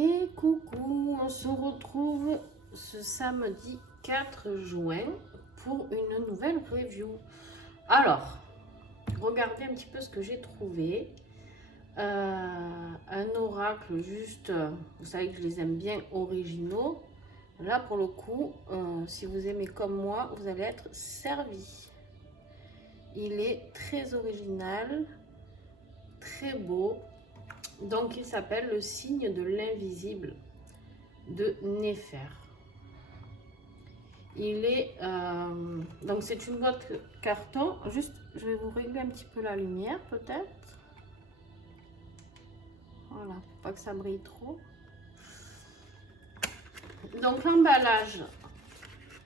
Et coucou, on se retrouve ce samedi 4 juin pour une nouvelle review. Alors, regardez un petit peu ce que j'ai trouvé. Un oracle juste, vous savez que je les aime bien originaux. Là pour le coup, si vous aimez comme moi, vous allez être servi. Il est très original, très beau. Donc il s'appelle le signe de l'invisible de Néfer. Il est donc c'est une boîte carton. Juste, je vais vous régler un petit peu la lumière peut-être. Voilà, pour pas que ça brille trop. Donc l'emballage,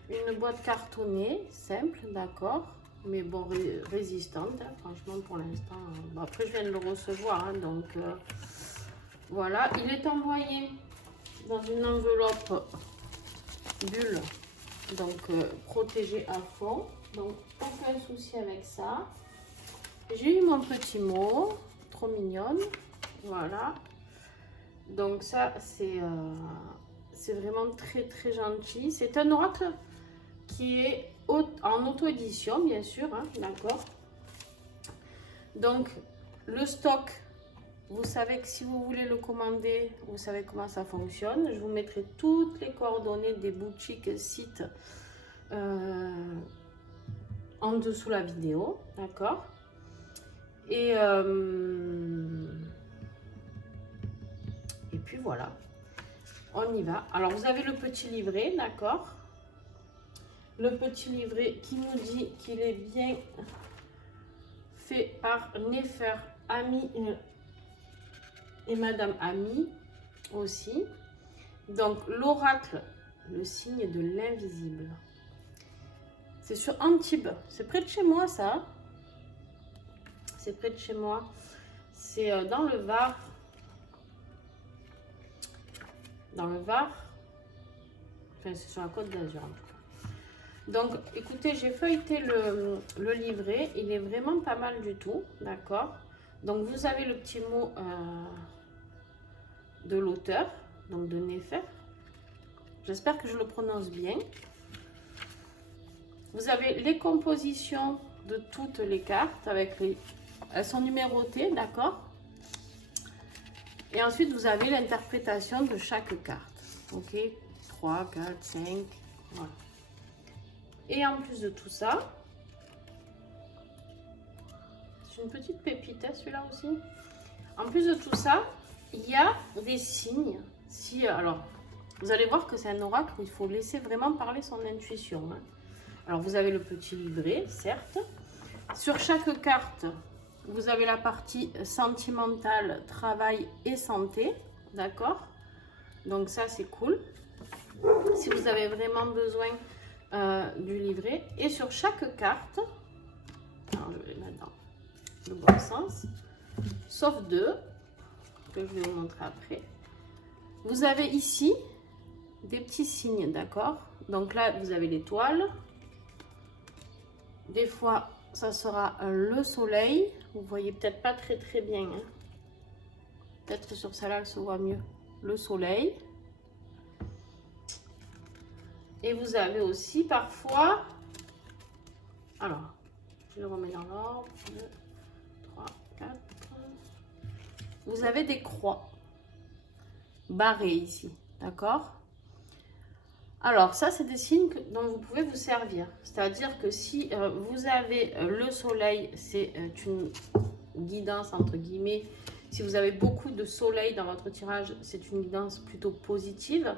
une boîte cartonnée, simple, d'accord, mais bon, résistante, hein, franchement pour l'instant. Bon, après je viens de le recevoir, hein, donc voilà. Il est envoyé dans une enveloppe bulle, donc protégé à fond, donc aucun souci avec ça. J'ai eu mon petit mot, trop mignonne, voilà. Donc ça c'est vraiment très gentil. C'est un oracle qui est en auto-édition, bien sûr, hein, d'accord. Donc le stock, vous savez que si vous voulez le commander, vous savez comment ça fonctionne. Je vous mettrai toutes les coordonnées des boutiques, sites en dessous la vidéo, d'accord. Et puis voilà, on y va. Alors vous avez le petit livret, d'accord. Le petit livret qui nous dit qu'il est bien fait par Néfer, Ami et Madame Ami aussi. Donc l'oracle, le signe de l'invisible. C'est sur Antibes, c'est près de chez moi ça. C'est près de chez moi. C'est dans le Var. Dans le Var. Enfin, c'est sur la Côte d'Azur en tout cas. Donc, écoutez, j'ai feuilleté le livret. Il est vraiment pas mal du tout, d'accord. Donc, vous avez le petit mot de l'auteur, donc de Néfer. J'espère que je le prononce bien. Vous avez les compositions de toutes les cartes avec les... Elles sont numérotées, d'accord. Et ensuite, vous avez l'interprétation de chaque carte. Ok, 3, 4, 5, voilà. Et en plus de tout ça, c'est une petite pépite, hein, celui-là aussi. En plus de tout ça, il y a des signes. Alors, vous allez voir que c'est un oracle où il faut laisser vraiment parler son intuition. Hein. Alors, vous avez le petit livret, certes. Sur chaque carte, vous avez la partie sentimentale, travail et santé, d'accord. Donc ça, c'est cool. Si vous avez vraiment besoin du livret. Et sur chaque carte, alors je vais les mettre dans le bon sens, sauf deux, que je vais vous montrer après. Vous avez ici des petits signes, d'accord. Donc là, vous avez l'étoile. Des fois, ça sera le soleil. Vous voyez peut-être pas très bien. Hein. Peut-être sur celle-là, elle se voit mieux. Le soleil. Et vous avez aussi parfois... Alors, je le remets dans l'ordre. 2, 3, 4. Vous avez des croix barrées ici, d'accord? Alors, ça, c'est des signes dont vous pouvez vous servir. C'est-à-dire que si vous avez le soleil, c'est une guidance, entre guillemets. Si vous avez beaucoup de soleil dans votre tirage, c'est une guidance plutôt positive.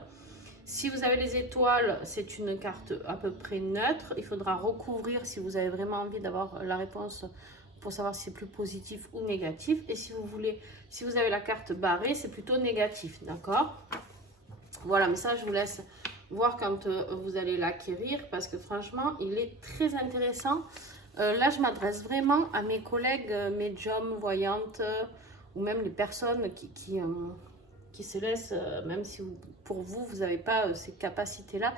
Si vous avez les étoiles, c'est une carte à peu près neutre. Il faudra recouvrir si vous avez vraiment envie d'avoir la réponse pour savoir si c'est plus positif ou négatif. Et si vous avez la carte barrée, c'est plutôt négatif, d'accord? Voilà, mais ça, je vous laisse voir quand vous allez l'acquérir parce que franchement, il est très intéressant. Là, je m'adresse vraiment à mes collègues médiums, voyantes ou même les personnes qui se laissent, même si pour vous, vous n'avez pas ces capacités-là,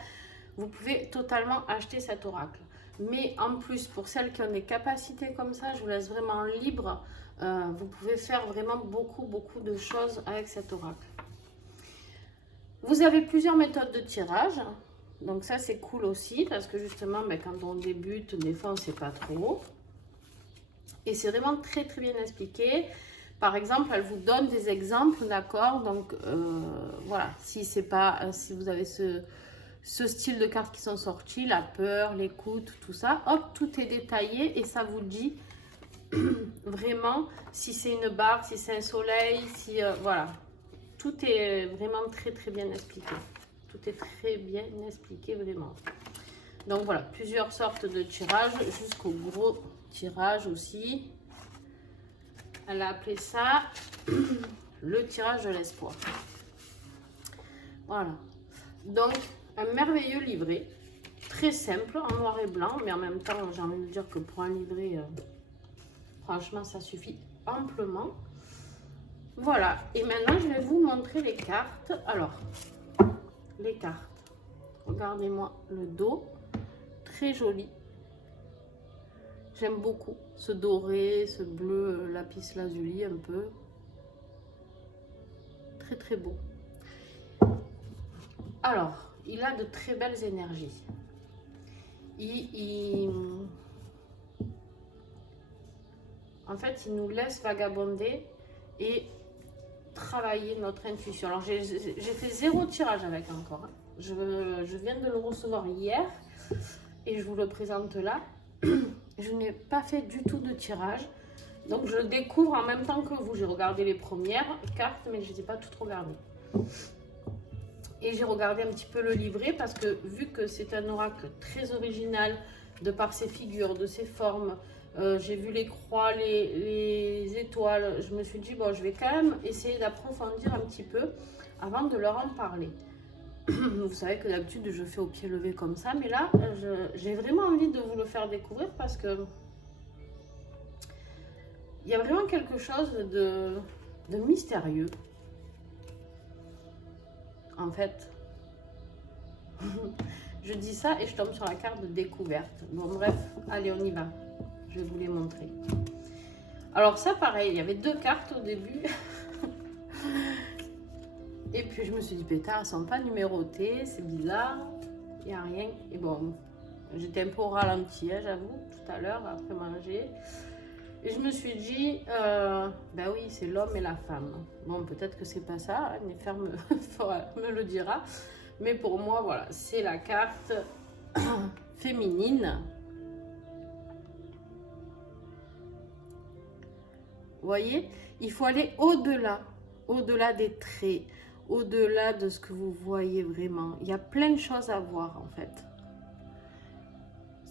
vous pouvez totalement acheter cet oracle. Mais en plus, pour celles qui ont des capacités comme ça, je vous laisse vraiment libre. Vous pouvez faire vraiment beaucoup de choses avec cet oracle. Vous avez plusieurs méthodes de tirage. Donc ça, c'est cool aussi parce que justement, ben, quand on débute, des fois, on ne sait pas trop. Et c'est vraiment très, très bien expliqué. Par exemple, elle vous donne des exemples, d'accord? Donc, voilà, si c'est pas, si vous avez ce style de cartes qui sont sortis, la peur, l'écoute, tout ça, hop, tout est détaillé et ça vous dit vraiment si c'est une barre, si c'est un soleil, si, voilà. Tout est vraiment très, très bien expliqué. Tout est très bien expliqué, vraiment. Donc, voilà, plusieurs sortes de tirages jusqu'au gros tirage aussi. Elle a appelé ça le tirage de l'espoir. Voilà. Donc, un merveilleux livret. Très simple, en noir et blanc. Mais en même temps, j'ai envie de dire que pour un livret, franchement, ça suffit amplement. Voilà. Et maintenant, je vais vous montrer les cartes. Alors, les cartes. Regardez-moi le dos. Très joli. J'aime beaucoup ce doré, ce bleu lapis lazuli un peu. Très très beau. Alors, il a de très belles énergies. En fait, il nous laisse vagabonder et travailler notre intuition. Alors, j'ai fait 0 tirage avec encore. Hein. Je viens de le recevoir hier et je vous le présente là. Je n'ai pas fait du tout de tirage. Donc, je le découvre en même temps que vous. J'ai regardé les premières cartes, mais je ne les ai pas toutes regardées. Et j'ai regardé un petit peu le livret parce que vu que c'est un oracle très original de par ses figures, de ses formes, j'ai vu les croix, les étoiles, je me suis dit bon, je vais quand même essayer d'approfondir un petit peu avant de leur en parler. Vous savez que d'habitude je fais au pied levé comme ça, mais là j'ai vraiment envie de vous le faire découvrir parce que il y a vraiment quelque chose de mystérieux. En fait, je dis ça et je tombe sur la carte de découverte. Bon, bref, allez, on y va. Je vais vous les montrer. Alors ça, pareil, il y avait 2 cartes au début. Et puis, je me suis dit, pétard, elles ne sont pas numérotées, c'est bizarre. Il n'y a rien. Et bon, j'étais un peu au ralenti, hein, j'avoue, tout à l'heure, après manger. Et je me suis dit, ben oui, c'est l'homme et la femme. Bon, peut-être que c'est pas ça, hein, Néfer me le dira. Mais pour moi, voilà, c'est la carte féminine. Vous voyez, il faut aller au-delà des traits, au-delà de ce que vous voyez vraiment. Il y a plein de choses à voir en fait.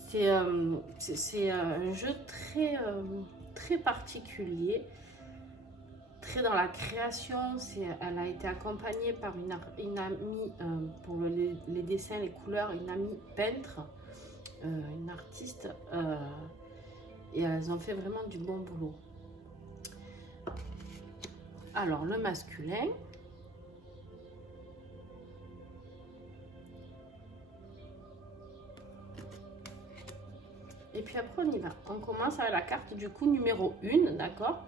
C'est un jeu très particulier, très dans la création. Elle a été accompagnée par une amie pour les dessins, les couleurs, une amie peintre, une artiste, et elles ont fait vraiment du bon boulot. Alors, le masculin. Et puis après, on y va. On commence avec la carte du coup numéro 1, d'accord?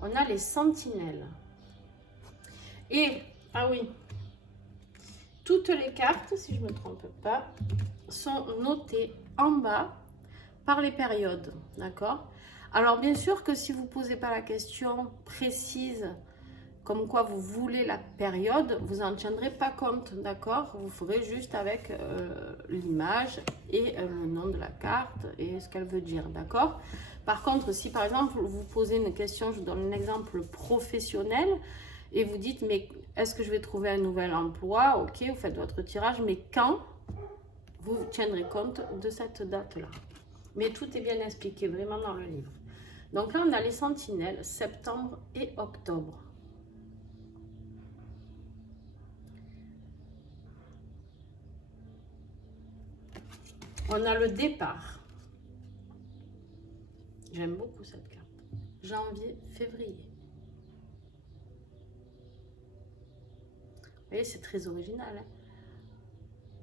On a les sentinelles. Et, ah oui, toutes les cartes, si je ne me trompe pas, sont notées en bas par les périodes, d'accord? Alors, bien sûr que si vous ne posez pas la question précise comme quoi vous voulez la période, vous n'en tiendrez pas compte, d'accord? Vous ferez juste avec l'image et le nom de la carte et ce qu'elle veut dire, d'accord? Par contre, si par exemple vous posez une question, je vous donne un exemple professionnel, et vous dites, mais est-ce que je vais trouver un nouvel emploi? Ok, vous faites votre tirage, mais quand? Vous tiendrez compte de cette date-là. Mais tout est bien expliqué vraiment dans le livre. Donc là, on a les sentinelles, septembre et octobre. On a le départ. J'aime beaucoup cette carte. Janvier, février. Vous voyez, c'est très original. Hein,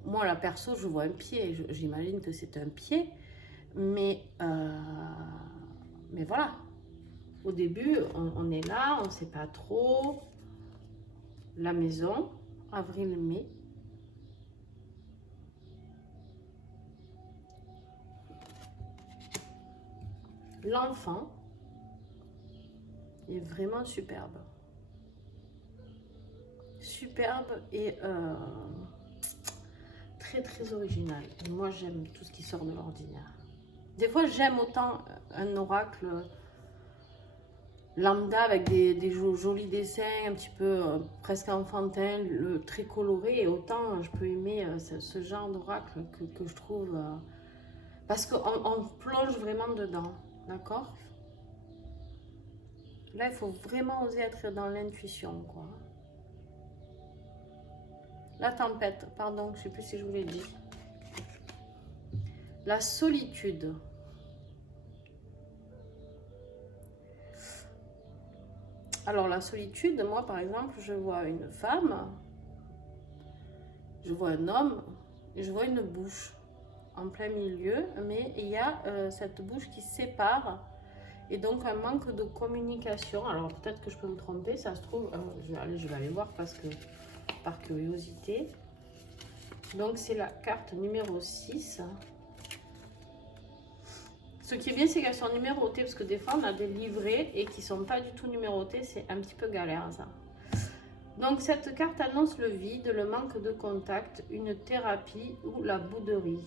moi, là, perso, je vois un pied. J'imagine que c'est un pied. Mais voilà. Au début, on est là, on ne sait pas trop. La maison. avril-mai. L'enfant est vraiment superbe. Superbe et très très original. Et moi j'aime tout ce qui sort de l'ordinaire. Des fois j'aime autant un oracle lambda avec des jolis dessins un petit peu presque enfantins, très coloré, et autant je peux aimer ce genre d'oracle que je trouve parce qu'on plonge vraiment dedans, d'accord? Là il faut vraiment oser être dans l'intuition, quoi. La tempête, pardon, je ne sais plus si je vous l'ai dit. La solitude. Alors la solitude, moi par exemple, je vois une femme, je vois un homme, et je vois une bouche en plein milieu, mais il y a cette bouche qui sépare, et donc un manque de communication. Alors peut-être que je peux me tromper, ça se trouve, je vais aller voir parce que par curiosité. Donc c'est la carte numéro 6. Ce qui est bien, c'est qu'elles sont numérotées, parce que des fois, on a des livrets et qui ne sont pas du tout numérotés. C'est un petit peu galère, ça. Donc, cette carte annonce le vide, le manque de contact, une thérapie ou la bouderie.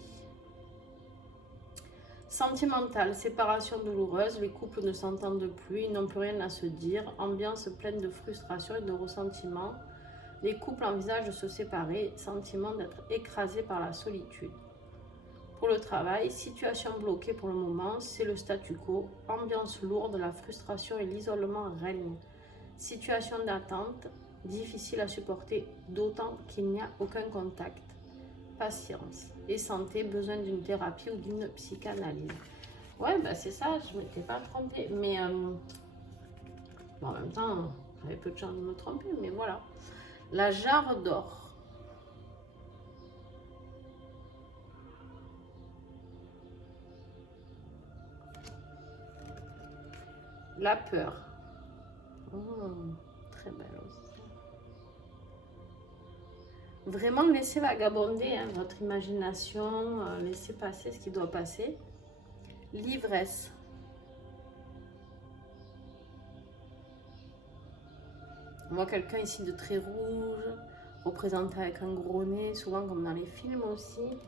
Sentimentale, séparation douloureuse, les couples ne s'entendent plus, ils n'ont plus rien à se dire. Ambiance pleine de frustration et de ressentiment. Les couples envisagent de se séparer, sentiment d'être écrasés par la solitude. Pour le travail, situation bloquée pour le moment, c'est le statu quo. Ambiance lourde, la frustration et l'isolement règnent. Situation d'attente, difficile à supporter, d'autant qu'il n'y a aucun contact. Patience. Et santé, besoin d'une thérapie ou d'une psychanalyse. Ouais, bah c'est ça, je ne m'étais pas trompée. Mais bon, en même temps, j'avais peu de chance de me tromper, mais voilà. La jarre d'or. La peur. Très belle aussi. Vraiment laissez vagabonder votre imagination, laissez passer ce qui doit passer. L'ivresse. On voit quelqu'un ici de très rouge, représenté avec un gros nez, souvent comme dans les films aussi.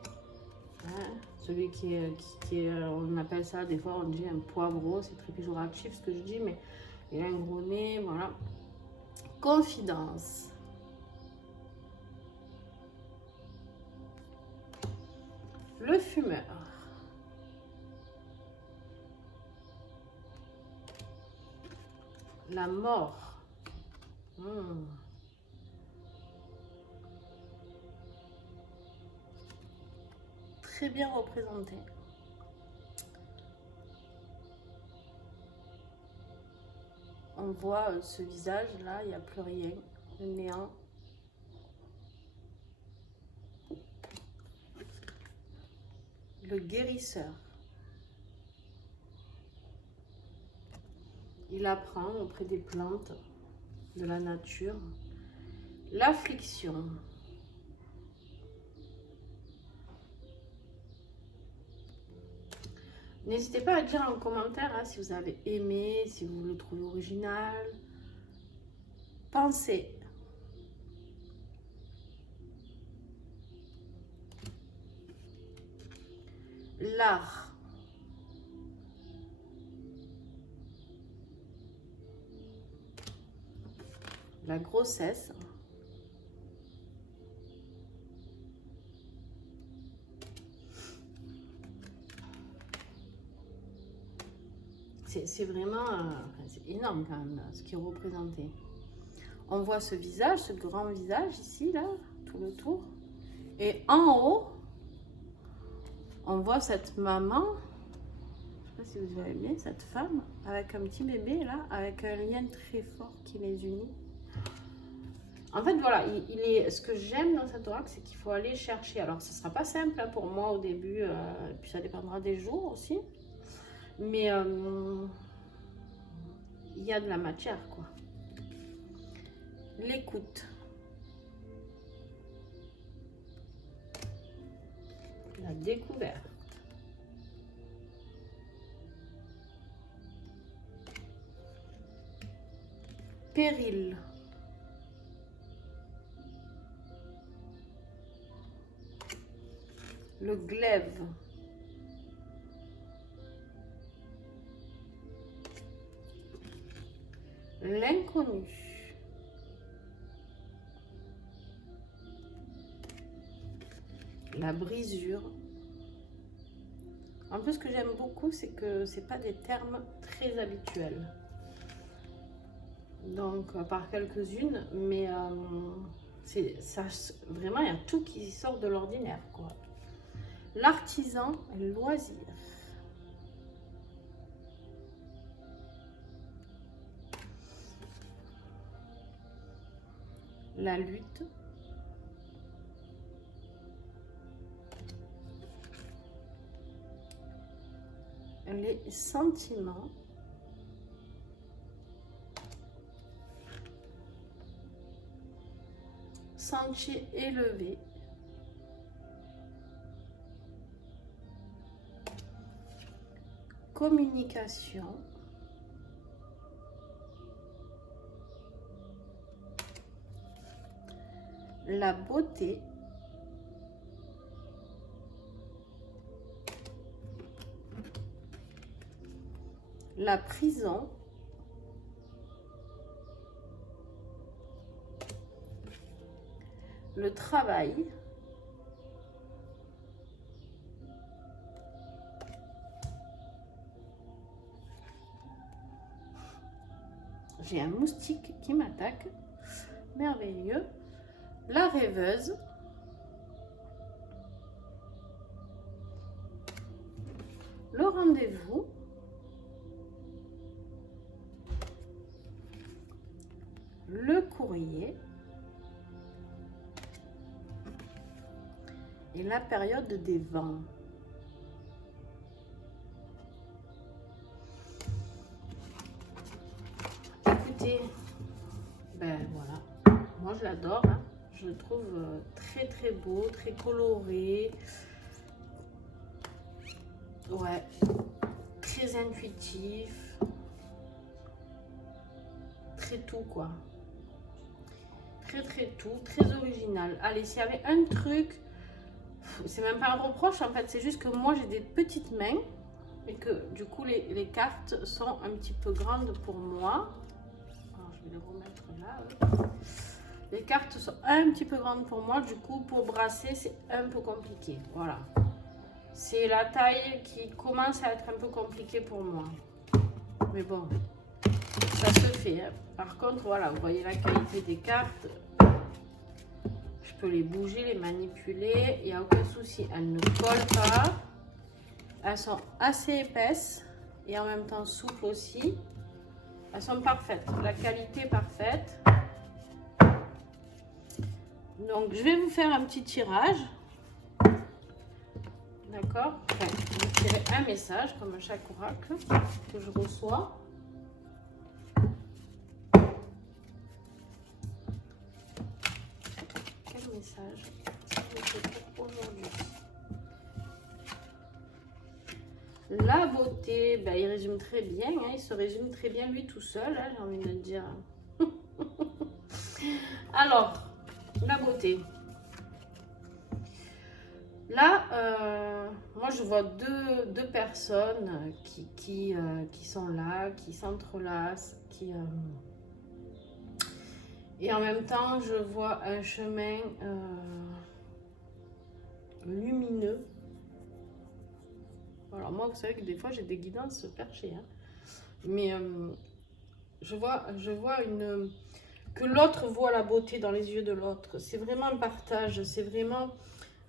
Hein, celui qui est, on appelle ça, des fois on dit un poivreau, c'est très péjoratif ce que je dis, mais il a un gros nez, voilà. Confidence. Le fumeur. La mort. Très bien représenté. On voit ce visage là, il n'y a plus rien, le néant. Le guérisseur. Il apprend auprès des plantes, de la nature. L'affliction. N'hésitez pas à dire en commentaire si vous avez aimé, si vous le trouvez original. Pensez. L'art. La grossesse. C'est vraiment c'est énorme quand même ce qui est représenté. On voit ce visage, ce grand visage ici, là, tout le tour. Et en haut, on voit cette maman, je ne sais pas si vous avez bien, cette femme, avec un petit bébé là, avec un lien très fort qui les unit. En fait, voilà, ce que j'aime dans cet oracle, c'est qu'il faut aller chercher. Alors, ce ne sera pas simple pour moi au début, puis ça dépendra des jours aussi. Mais il y a de la matière, quoi. L'écoute. La découverte. Péril. Le glaive. L'inconnu. La brisure. En plus, ce que j'aime beaucoup, c'est que c'est pas des termes très habituels. Donc, par quelques-unes, mais ça, vraiment, il y a tout qui sort de l'ordinaire, quoi. L'artisan, le loisir. La lutte. Les sentiments. Sentier élevé. Communication. La beauté. La prison. Le travail. J'ai un moustique qui m'attaque. Merveilleux. La rêveuse. Le rendez-vous. Le courrier. Et la période des vents. Écoutez, ben voilà, moi je l'adore, hein. Je le trouve très très beau, très coloré, ouais, très intuitif, très tout quoi, très tout, très original. Allez, s'il y avait un truc, c'est même pas un reproche en fait, c'est juste que moi j'ai des petites mains et que du coup les cartes sont un petit peu grandes pour moi. Alors je vais les remettre là. Les cartes sont un petit peu grandes pour moi, du coup pour brasser c'est un peu compliqué, voilà. C'est la taille qui commence à être un peu compliquée pour moi. Mais bon, ça se fait, hein. Par contre, voilà, vous voyez la qualité des cartes. Je peux les bouger, les manipuler, il n'y a aucun souci. Elles ne collent pas. Elles sont assez épaisses et en même temps souples aussi. Elles sont parfaites, la qualité est parfaite. Donc, je vais vous faire un petit tirage. D'accord, enfin, je vais tirer un message, comme à chaque oracle que je reçois. Quel message pour aujourd'hui? La beauté, ben, il résume très bien, hein, il se résume très bien lui tout seul, hein, j'ai envie de dire. Alors, la beauté. Là, moi je vois deux personnes qui sont là, qui s'entrelacent, et en même temps je vois un chemin lumineux. Alors moi vous savez que des fois j'ai des guidances perchées, hein. Mais je vois que l'autre voit la beauté dans les yeux de l'autre. C'est vraiment un partage, c'est vraiment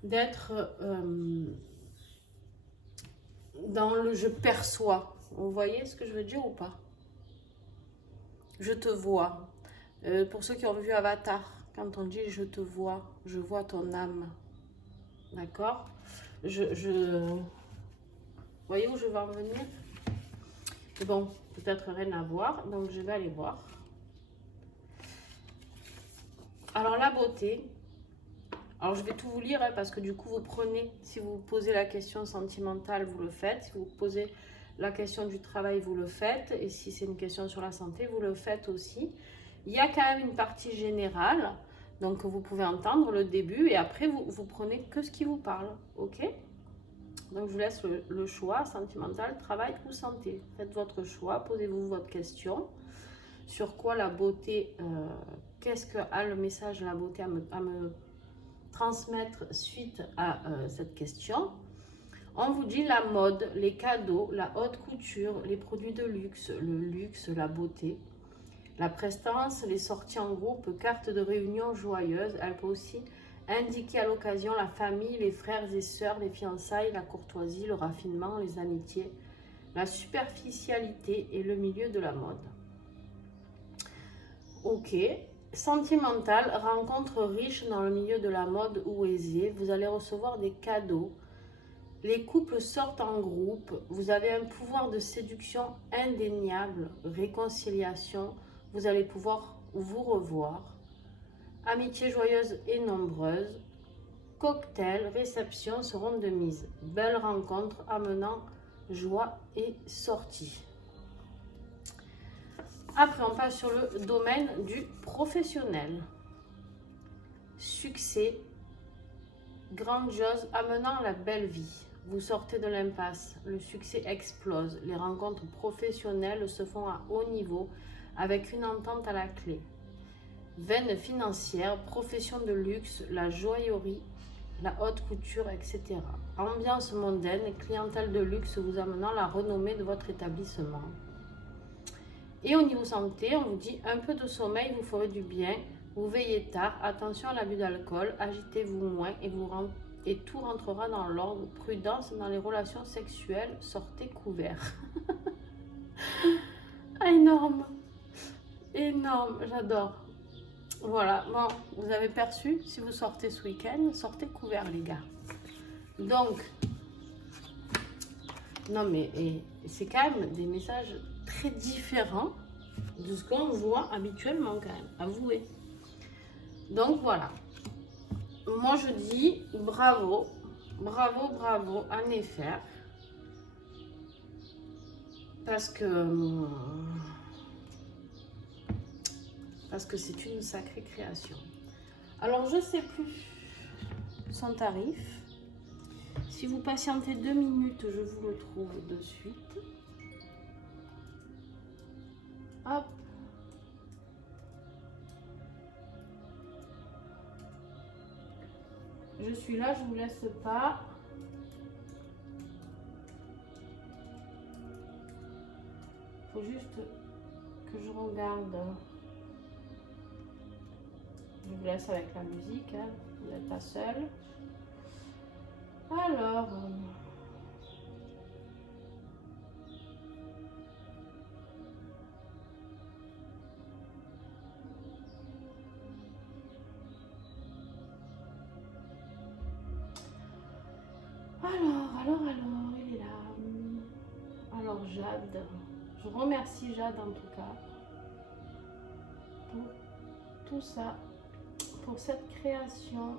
d'être dans le je perçois. Vous voyez ce que je veux dire ou pas? Je te vois. Pour ceux qui ont vu Avatar, quand on dit je te vois, je vois ton âme. D'accord? Vous voyez où je vais en venir? Bon, peut-être rien à voir, donc je vais aller voir. Alors la beauté, Alors, je vais tout vous lire, hein, parce que du coup, vous prenez, si vous posez la question sentimentale, vous le faites. Si vous posez la question du travail, vous le faites. Et si c'est une question sur la santé, vous le faites aussi. Il y a quand même une partie générale. Donc, vous pouvez entendre le début et après, vous prenez que ce qui vous parle. OK? Donc, je vous laisse le choix, sentimental, travail ou santé. Faites votre choix, posez-vous votre question. Sur quoi la beauté, qu'est-ce que a le message de la beauté à me transmettre suite à cette question. On vous dit la mode, les cadeaux, la haute couture, les produits de luxe, le luxe, la beauté, la prestance, les sorties en groupe, cartes de réunion joyeuses. Elle peut aussi indiquer à l'occasion la famille, les frères et sœurs, les fiançailles, la courtoisie, le raffinement, les amitiés, la superficialité et le milieu de la mode. Ok. Sentimental, rencontre riche dans le milieu de la mode ou aisée. Vous allez recevoir des cadeaux. Les couples sortent en groupe. Vous avez un pouvoir de séduction indéniable. Réconciliation. Vous allez pouvoir vous revoir. Amitié joyeuse et nombreuse. Cocktails, réceptions seront de mise. Belle rencontre amenant joie et sortie. Après, on passe sur le domaine du professionnel. Succès, grandiose, amenant la belle vie. Vous sortez de l'impasse, le succès explose. Les rencontres professionnelles se font à haut niveau avec une entente à la clé. Veine financière, profession de luxe, la joaillerie, la haute couture, etc. Ambiance mondaine, clientèle de luxe vous amenant la renommée de votre établissement. Et au niveau santé, on vous dit un peu de sommeil vous ferait du bien, vous veillez tard, attention à l'abus d'alcool, agitez-vous moins et tout rentrera dans l'ordre. Prudence dans les relations sexuelles, sortez couverts. Ah, énorme, énorme, j'adore. Voilà, bon, vous avez perçu, si vous sortez ce week-end, sortez couverts les gars. Donc, non mais c'est quand même des messages très différent de ce qu'on voit habituellement quand même, avouez. Donc voilà, moi je dis bravo, bravo, bravo à Néfer, parce que c'est une sacrée création. Alors je sais plus son tarif. Si vous patientez 2 minutes, je vous le trouve de suite. Hop. Je suis là, je vous laisse pas. Faut juste que je regarde. Je vous laisse avec la musique, hein. Vous n'êtes pas seul. Alors, il est là. Alors Jade, je remercie Jade en tout cas pour tout ça, pour cette création.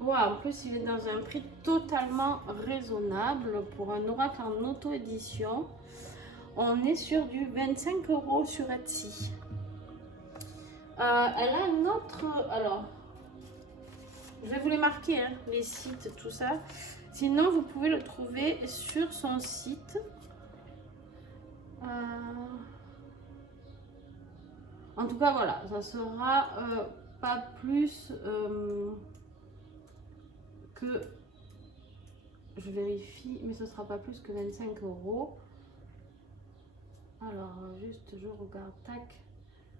Ouais, en plus il est dans un prix totalement raisonnable pour un oracle en auto-édition. On est sur du 25 € sur Etsy. Elle a un autre... Alors, je vais vous les marquer, hein, les sites, tout ça. Sinon, vous pouvez le trouver sur son site. En tout cas, voilà, ça sera pas plus que... Je vérifie, mais ce sera pas plus que 25 €. Alors, juste, je regarde, tac.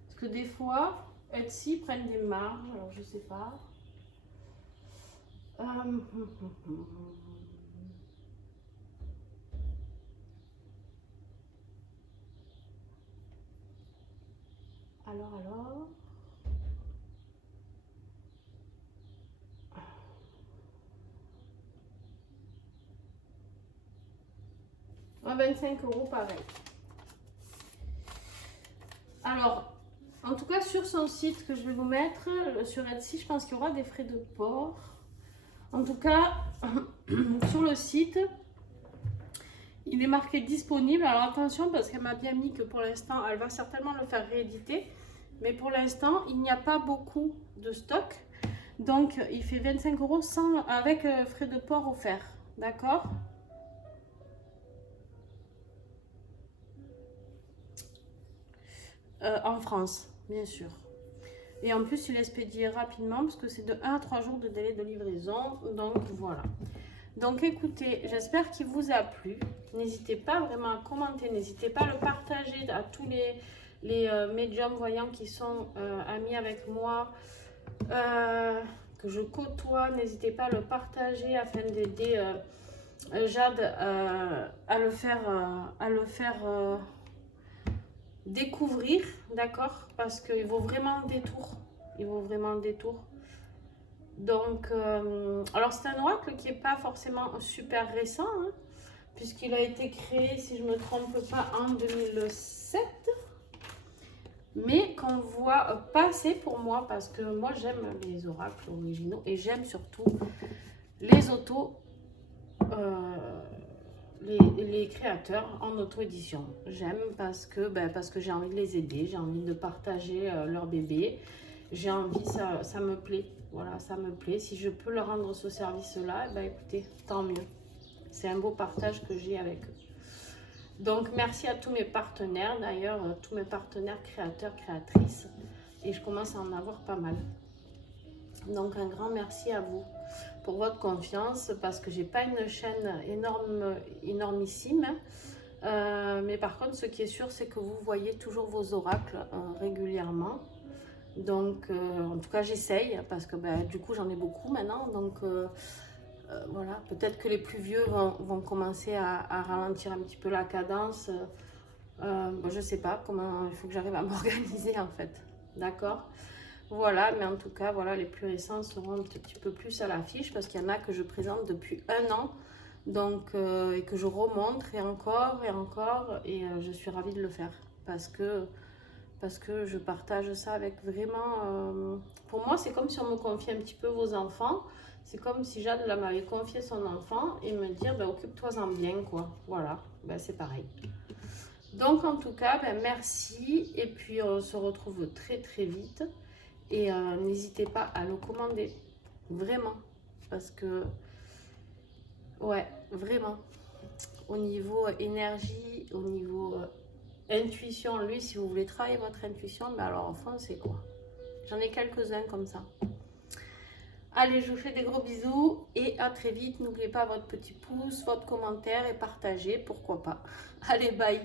Parce que des fois, Etsy prennent des marges, alors je sais pas. Alors. 25 € pareil. Alors, En tout cas, sur son site que je vais vous mettre, sur Etsy, je pense qu'il y aura des frais de port. En tout cas, sur le site, il est marqué disponible. Alors attention, parce qu'elle m'a bien mis que pour l'instant, elle va certainement le faire rééditer. Mais pour l'instant, il n'y a pas beaucoup de stock. Donc, il fait 25 € sans, avec frais de port offerts. D'accord? En France, bien sûr. Et en plus, il est expédié rapidement parce que c'est de 1 à 3 jours de délai de livraison. Donc, voilà. Donc, écoutez, j'espère qu'il vous a plu. N'hésitez pas vraiment à commenter. N'hésitez pas à le partager à tous les médiums voyants qui sont amis avec moi, que je côtoie. N'hésitez pas à le partager afin d'aider Jade à le faire découvrir, d'accord, parce qu'il vaut vraiment le détour. Il vaut vraiment le détour. Donc, alors c'est un oracle qui n'est pas forcément super récent, hein, puisqu'il a été créé, si je ne me trompe pas, en 2007. Mais qu'on voit passer pour moi, parce que moi j'aime les oracles originaux et j'aime surtout les les créateurs en auto-édition. J'aime parce que j'ai envie de les aider, j'ai envie de partager leur bébé, j'ai envie, ça me plaît, voilà, ça me plaît. Si je peux leur rendre ce service-là, écoutez, tant mieux. C'est un beau partage que j'ai avec eux. Donc, merci à tous mes partenaires, d'ailleurs, tous mes partenaires créateurs, créatrices, et je commence à en avoir pas mal. Donc, un grand merci à vous pour votre confiance, parce que j'ai pas une chaîne énormissime, mais par contre, ce qui est sûr, c'est que vous voyez toujours vos oracles régulièrement. Donc, en tout cas, j'essaye, parce que du coup, j'en ai beaucoup maintenant, donc voilà, peut-être que les plus vieux vont commencer à ralentir un petit peu la cadence. Je sais pas comment, il faut que j'arrive à m'organiser en fait, d'accord? Voilà, mais en tout cas, voilà, les plus récents seront un petit peu plus à l'affiche parce qu'il y en a que je présente depuis 1 an, donc, et que je remontre et encore, et je suis ravie de le faire parce que je partage ça avec vraiment... pour moi, c'est comme si on me confiait un petit peu vos enfants. C'est comme si Jade m'avait confié son enfant et me dire, occupe-toi-en bien, quoi. Voilà, c'est pareil. Donc, en tout cas, merci. Et puis, on se retrouve très, très vite. Et n'hésitez pas à le commander. Vraiment. Parce que, ouais, vraiment. Au niveau énergie, au niveau intuition, lui, si vous voulez travailler votre intuition, alors, enfin, c'est quoi? J'en ai quelques-uns comme ça. Allez, je vous fais des gros bisous et à très vite. N'oubliez pas votre petit pouce, votre commentaire et partagez, pourquoi pas. Allez, bye!